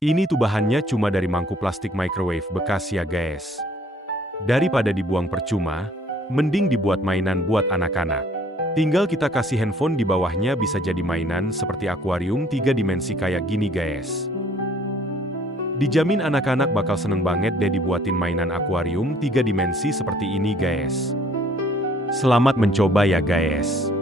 Ini tuh bahannya cuma dari mangkuk plastik microwave bekas ya guys. Daripada dibuang percuma, mending dibuat mainan buat anak-anak. Tinggal kita kasih handphone di bawahnya bisa jadi mainan seperti akuarium 3 dimensi kayak gini guys. Dijamin anak-anak bakal seneng banget deh dibuatin mainan akuarium 3 dimensi seperti ini guys. Selamat mencoba ya guys.